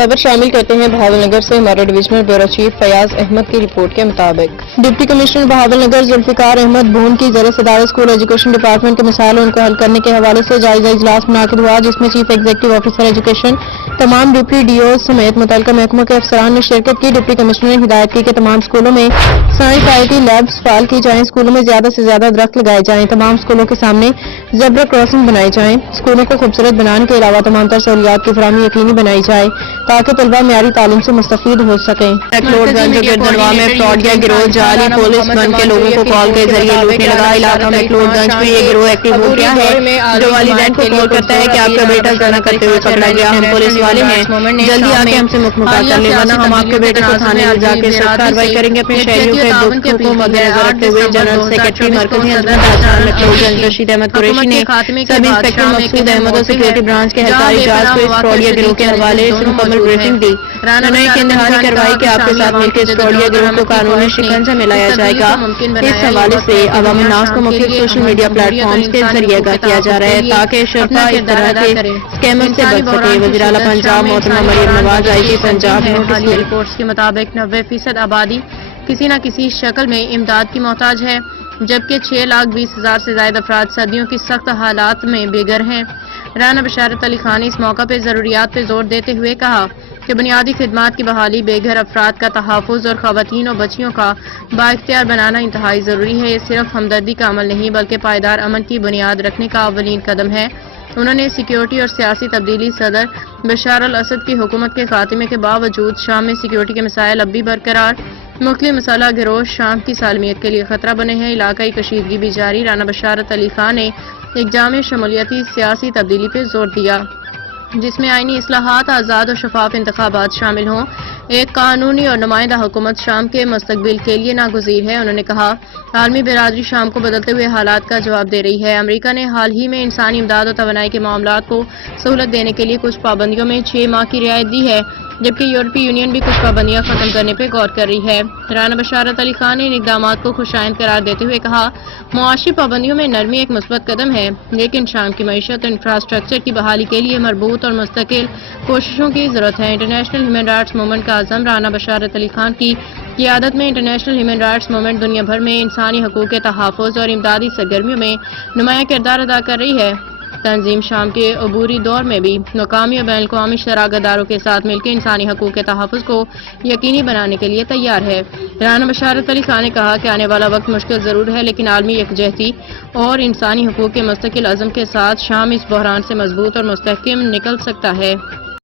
خبر شامل کرتے ہیں بہاول نگر سے ہمارے divisional bureau chief Fayyaz Ahmed کی رپورٹ کے مطابق deputy commissioner Bahawalnagar Zulfiqar Ahmed Bhoon کی زیر صدارت اسکول ایجوکیشن ڈپارٹمنٹ کے مسائل ان کو حل کرنے کے حوالے سے جائزہ اجلاس منعقد ہوا، جس میں چیف ایگزیکٹو آفیسر ایجوکیشن، تمام ڈپٹی ڈی اوز سمیت متعلقہ محکموں کے افسران نے شرکت کی۔ ڈپٹی کمشنر نے ہدایت کی کہ تمام اسکولوں میں سائنس آئی ٹی لیبز فعال کی جائیں، اسکولوں میں زیادہ سے زیادہ درخت لگائے جائیں، تمام اسکولوں کے سامنے زیبرا کراسنگ بنائی جائیں، اسکولوں کو خوبصورت بنانے کے علاوہ تمام تر سہولیات کی فراہمی یقینی بنائی جائے تاکہ طلبہ معیاری تعلیم سے مستفید ہو سکیں۔ میکلوڈ گنج اور گردنوا میں فراڈ یا گروہ جعلی پولیس بن کے لوگوں کو کال کے ذریعے لوٹنے لگا۔ علاقہ میکلوڈ گنج میں یہ گروہ ایکٹیو ہو گیا ہے جو والدین کو کال کرتا ہے کہ آپ کا بیٹا زنا کرتے ہوئے پکڑا گیا، ہم پولیس والے ہیں، جلدی آ کے ہم سے مخالفت کر لیں ورنہ ہم آپ کے بیٹے کو تھانے لے جا کے سخت کارروائی کریں گے۔ اپنے شہریوں کے دکھوں کو مد نظر رکھتے ہوئے جنرل سیکرٹری مرکزی حضرت آسان میکلوڈ گنج رشید احمد قریشی نے سب انسپکٹر مقصود احمد اور سیکورٹی برانچ کے اہلکار اجاز کو اس فراڈیا گروہ کے حوالے سے مکمل بریفنگ دی۔ انہوں نے ایک انتہائی کروائی کہ آپ کے ساتھ مل کے اس فراڈیا گروہ کو قانونی شکنجہ میں لایا جائے گا۔ اس حوالے سے عوام الناس کو مختلف سوشل میڈیا پلیٹ فارمز کے ذریعے آگاہ کیا جا رہا ہے تاکہ شرکا اس طرح کے اسکیمز سے بچ سکے۔ وزیر اعلیٰ پنجاب محترمہ مریم نواز آئی جی پنجاب حالیہ رپورٹس کے مطابق 90% آبادی کسی نہ کسی شکل میں امداد کی محتاج ہے، جبکہ 6,20,000 سے زائد افراد صدیوں کی سخت حالات میں بے گھر ہیں۔ رانا بشارت علی خان نے اس موقع پہ ضروریات پہ زور دیتے ہوئے کہا کہ بنیادی خدمات کی بحالی، بے گھر افراد کا تحفظ اور خواتین اور بچیوں کا بااختیار بنانا انتہائی ضروری ہے۔ یہ صرف ہمدردی کا عمل نہیں بلکہ پائیدار امن کی بنیاد رکھنے کا اولین قدم ہے۔ انہوں نے سیکیورٹی اور سیاسی تبدیلی صدر بشار الاسد کی حکومت کے خاتمے کے باوجود شام میں سیکیورٹی کے مسائل اب بھی برقرار، مختلف مسلح گروہ شام کی سالمیت کے لیے خطرہ بنے ہیں، علاقائی کشیدگی بھی جاری۔ رانا بشارت علی خان نے ایک جامع شمولیتی سیاسی تبدیلی پہ زور دیا جس میں آئینی اصلاحات، آزاد اور شفاف انتخابات شامل ہوں۔ ایک قانونی اور نمائندہ حکومت شام کے مستقبل کے لیے ناگزیر ہے۔ انہوں نے کہا عالمی برادری شام کو بدلتے ہوئے حالات کا جواب دے رہی ہے۔ امریکہ نے حال ہی میں انسانی امداد اور توانائی کے معاملات کو سہولت دینے کے لیے کچھ پابندیوں میں 6 ماہ کی رعایت دی ہے، جبکہ یورپی یونین بھی کچھ پابندیاں ختم کرنے پہ غور کر رہی ہے۔ رانا بشارت علی خان نے ان اقدامات کو خوشائند قرار دیتے ہوئے کہا معاشی پابندیوں میں نرمی ایک مثبت قدم ہے، لیکن شام کی معیشت اور انفراسٹرکچر کی بحالی کے لیے مربوط اور مستقل کوششوں کی ضرورت ہے۔ انٹرنیشنل ہیومن رائٹس موومنٹ کا عزم رانا بشارت علی خان کی قیادت میں انٹرنیشنل ہیومن رائٹس موومنٹ دنیا بھر میں انسانی حقوق کے تحفظ اور امدادی سرگرمیوں میں نمایاں کردار ادا کر رہی ہے۔ تنظیم شام کے عبوری دور میں بھی مقامی اور بین الاقوامی شراکت داروں کے ساتھ مل کے انسانی حقوق کے تحفظ کو یقینی بنانے کے لیے تیار ہے۔ رانا بشارت علی خان نے کہا کہ آنے والا وقت مشکل ضرور ہے، لیکن عالمی یکجہتی اور انسانی حقوق کے مستقل عزم کے ساتھ شام اس بحران سے مضبوط اور مستحکم نکل سکتا ہے۔